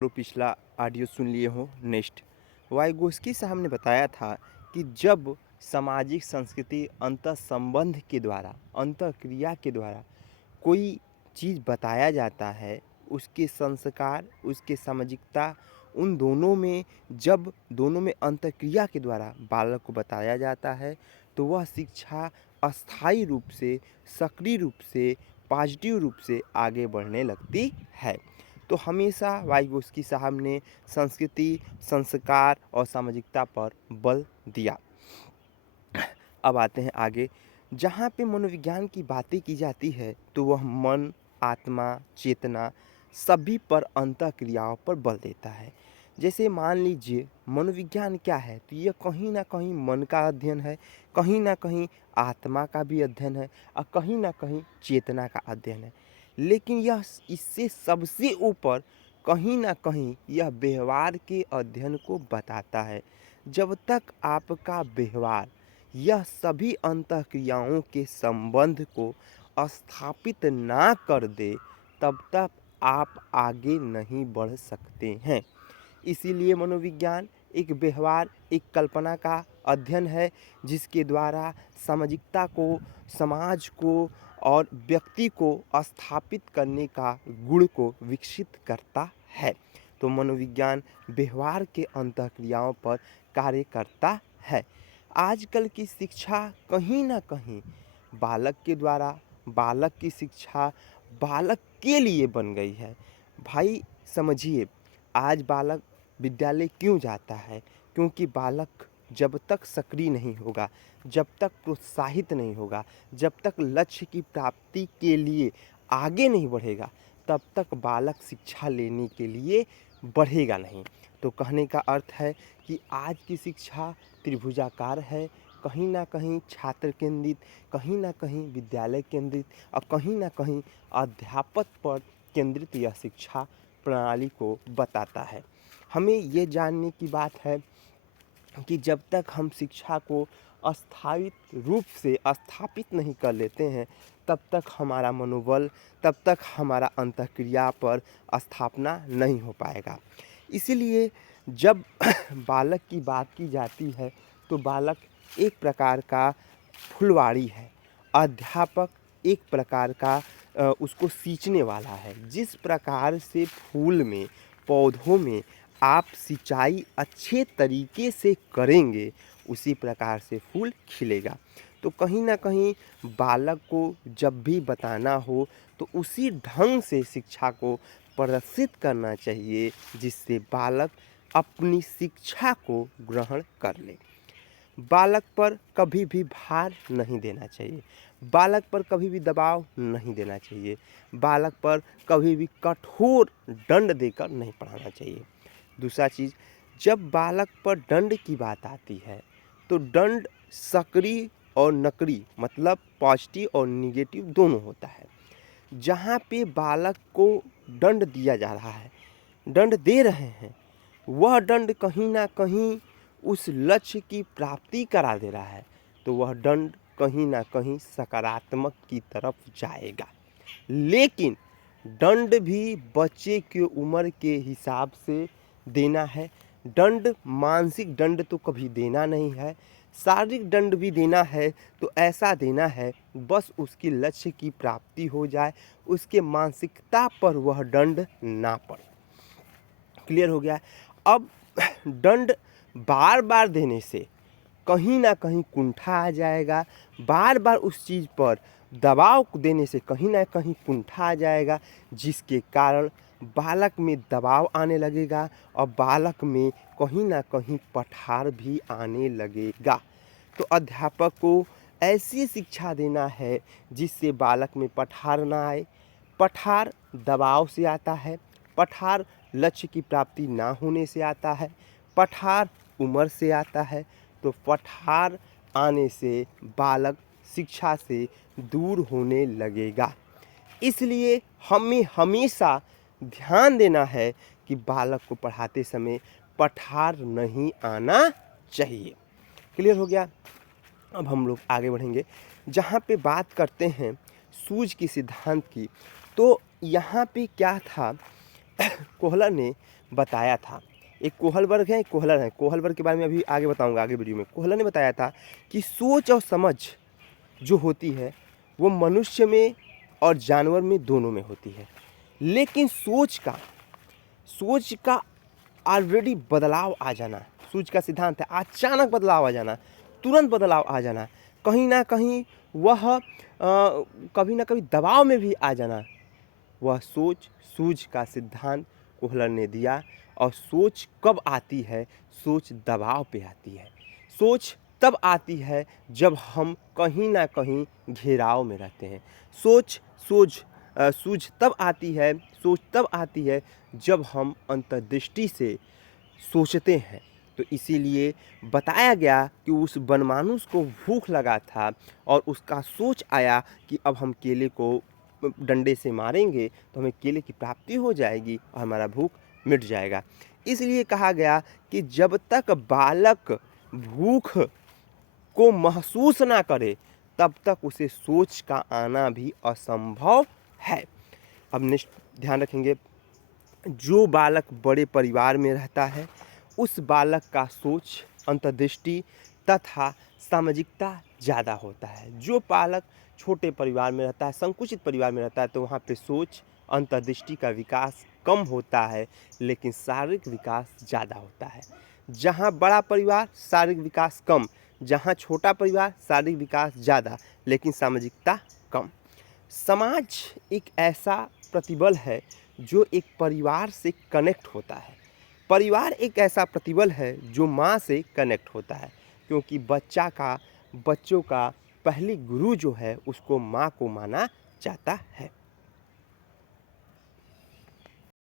तो पिछला ऑडियो सुन लिए हो। नेक्स्ट वाइगोस्की साहब ने बताया था कि जब सामाजिक संस्कृति अंतः संबंध के द्वारा अंतः क्रिया के द्वारा कोई चीज़ बताया जाता है, उसके संस्कार उसके सामाजिकता उन दोनों में जब दोनों में अंतःक्रिया के द्वारा बालक को बताया जाता है तो वह शिक्षा अस्थायी रूप से सक्रिय रूप से पॉजिटिव रूप से आगे बढ़ने लगती है। तो हमेशा वाइगोस्की साहब ने संस्कृति संस्कार और सामाजिकता पर बल दिया। अब आते हैं आगे। जहाँ पे मनोविज्ञान की बातें की जाती है तो वह मन आत्मा चेतना सभी पर अंतःक्रियाओं पर बल देता है। जैसे मान लीजिए मनोविज्ञान क्या है, तो यह कहीं ना कहीं मन का अध्ययन है, कहीं ना कहीं आत्मा का भी अध्ययन है और कहीं ना कहीं चेतना का अध्ययन है। लेकिन यह इससे सबसे ऊपर कहीं ना कहीं यह व्यवहार के अध्ययन को बताता है। जब तक आपका व्यवहार यह सभी अंतःक्रियाओं के संबंध को स्थापित ना कर दे तब तक आप आगे नहीं बढ़ सकते हैं। इसीलिए मनोविज्ञान एक व्यवहार एक कल्पना का अध्ययन है जिसके द्वारा सामाजिकता को समाज को और व्यक्ति को स्थापित करने का गुण को विकसित करता है। तो मनोविज्ञान व्यवहार के अंतःक्रियाओं पर कार्य करता है। आजकल की शिक्षा कहीं ना कहीं बालक के द्वारा बालक की शिक्षा बालक के लिए बन गई है। भाई समझिए, आज बालक विद्यालय क्यों जाता है? क्योंकि बालक जब तक सक्रिय नहीं होगा, जब तक प्रोत्साहित नहीं होगा, जब तक लक्ष्य की प्राप्ति के लिए आगे नहीं बढ़ेगा, तब तक बालक शिक्षा लेने के लिए बढ़ेगा नहीं। तो कहने का अर्थ है कि आज की शिक्षा त्रिभुजाकार है, कहीं ना कहीं छात्र केंद्रित, कहीं ना कहीं विद्यालय केंद्रित और कहीं ना कहीं अध्यापक पर केंद्रित यह शिक्षा प्रणाली को बताता है। हमें ये जानने की बात है कि जब तक हम शिक्षा को अस्थायी रूप से स्थापित नहीं कर लेते हैं तब तक हमारा मनोबल तब तक हमारा अंतःक्रिया पर स्थापना नहीं हो पाएगा। इसीलिए जब बालक की बात की जाती है तो बालक एक प्रकार का फुलवाड़ी है, अध्यापक एक प्रकार का उसको सींचने वाला है। जिस प्रकार से फूल में पौधों में आप सिंचाई अच्छे तरीके से करेंगे उसी प्रकार से फूल खिलेगा। तो कहीं ना कहीं बालक को जब भी बताना हो तो उसी ढंग से शिक्षा को प्रदर्शित करना चाहिए जिससे बालक अपनी शिक्षा को ग्रहण कर ले। बालक पर कभी भी भार नहीं देना चाहिए, बालक पर कभी भी दबाव नहीं देना चाहिए, बालक पर कभी भी कठोर दंड देकर नहीं पढ़ाना चाहिए। दूसरा चीज़, जब बालक पर दंड की बात आती है तो दंड सक्रिय और नकली मतलब पॉजिटिव और निगेटिव दोनों होता है। जहाँ पे बालक को दंड दिया जा रहा है, दंड दे रहे हैं, वह दंड कहीं ना कहीं उस लक्ष्य की प्राप्ति करा दे रहा है तो वह दंड कहीं ना कहीं सकारात्मक की तरफ जाएगा। लेकिन दंड भी बच्चे की उम्र के हिसाब से देना है। दंड मानसिक दंड तो कभी देना नहीं है, शारीरिक दंड भी देना है तो ऐसा देना है बस उसकी लक्ष्य की प्राप्ति हो जाए, उसके मानसिकता पर वह दंड ना पड़े। क्लियर हो गया? अब दंड बार बार देने से कहीं ना कहीं कुंठा आ जाएगा, बार बार उस चीज़ पर दबाव देने से कहीं ना कहीं कुंठा आ जाएगा जिसके कारण बालक में दबाव आने लगेगा और बालक में कहीं ना कहीं पठार भी आने लगेगा। तो अध्यापक को ऐसी शिक्षा देना है जिससे बालक में पठार ना आए। पठार दबाव से आता है, पठार लक्ष्य की प्राप्ति ना होने से आता है, पठार उम्र से आता है। तो पठार आने से बालक शिक्षा से दूर होने लगेगा। इसलिए हमें हमेशा ध्यान देना है कि बालक को पढ़ाते समय पठार नहीं आना चाहिए। क्लियर हो गया? अब हम लोग आगे बढ़ेंगे जहाँ पे बात करते हैं सूझ की सिद्धांत की। तो यहाँ पे क्या था कोहलर ने बताया था, एक कोहलबर्ग है, एक कोहलर है। कोहलबर्ग के बारे में अभी आगे बताऊँगा, आगे वीडियो में। कोहलर ने बताया था कि सोच और समझ जो होती है वो मनुष्य में और जानवर में दोनों में होती है, लेकिन सोच का ऑलरेडी बदलाव आ जाना, सोच का सिद्धांत है अचानक बदलाव आ जाना, तुरंत बदलाव आ जाना, कहीं ना कहीं वह कभी ना कभी दबाव में भी आ जाना, वह सोच सूझ का सिद्धांत कोहलर ने दिया। और सोच कब आती है? सोच दबाव पे आती है। सोच तब आती है जब हम कहीं ना कहीं घेराव में रहते हैं। सूझ तब आती है, सोच तब आती है जब हम अंतर्दृष्टि से सोचते हैं। तो इसीलिए बताया गया कि उस बनमानुष को भूख लगा था और उसका सोच आया कि अब हम केले को डंडे से मारेंगे तो हमें केले की प्राप्ति हो जाएगी और हमारा भूख मिट जाएगा। इसलिए कहा गया कि जब तक बालक भूख को महसूस ना करे तब तक उसे सोच का आना भी असंभव है। अब नेक्स्ट ध्यान रखेंगे, जो बालक बड़े परिवार में रहता है उस बालक का सोच, अंतर्दृष्टि तथा सामाजिकता ज़्यादा होता है। जो बालक छोटे परिवार में रहता है, संकुचित परिवार में रहता है, तो वहाँ पे सोच, अंतर्दृष्टि का विकास कम होता है, लेकिन शारीरिक विकास ज़्यादा होता है। जहाँ बड़ा परिवार शारीरिक विकास कम, जहाँ छोटा परिवार शारीरिक विकास ज़्यादा, लेकिन सामाजिकता कम। समाज एक ऐसा प्रतिबल है जो एक परिवार से कनेक्ट होता है। परिवार एक ऐसा प्रतिबल है जो माँ से कनेक्ट होता है, क्योंकि बच्चों का पहली गुरु जो है उसको माँ को माना जाता है।